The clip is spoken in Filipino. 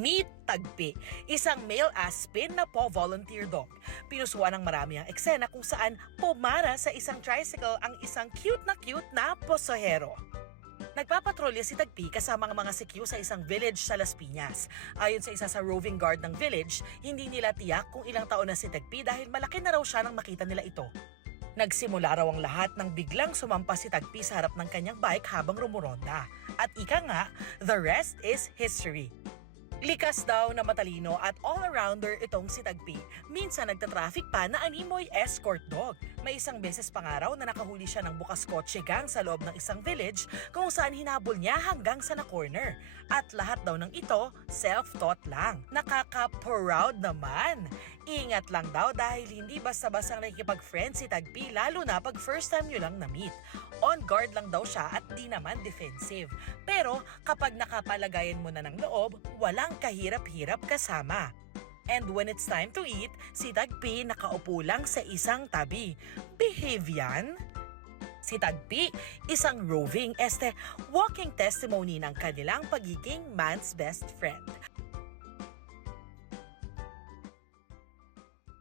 Meet Tagpi, isang male Aspin na volunteer dog. Pinusuan ng marami ang eksena kung saan pumara sa isang tricycle ang isang cute na pasahero. Nagpapatrolya si Tagpi kasama ang mga CQ sa isang village sa Las Piñas. Ayon sa isa sa roving guard ng village, hindi nila tiyak kung ilang taon na si Tagpi dahil malaki na raw siya nang makita nila ito. Nagsimula raw ang lahat nang biglang sumampas si Tagpi sa harap ng kanyang bike habang rumuronda. At ika nga, the rest is history. Likas daw na matalino at all-arounder itong si Tagpi. Minsan nagtatraffic pa na animoy escort dog. May isang beses pa nga raw na nakahuli siya ng bukas kotse gang sa loob ng isang village kung saan hinabol niya hanggang sa na-corner. At lahat daw ng ito, self-taught lang. Nakaka-proud naman. Ingat lang daw dahil hindi basta-basta nakikipag-friend si Tagpi lalo na pag first time nyo lang na-meet. On guard lang daw siya at di naman defensive. Pero kapag nakapalagayan mo na ng loob, walang kahirap-hirap kasama. And when it's time to eat, si Tagpi nakaupo lang sa isang tabi. Behave yan? Si Tagpi, isang roving walking testimony ng kanilang pagiging man's best friend.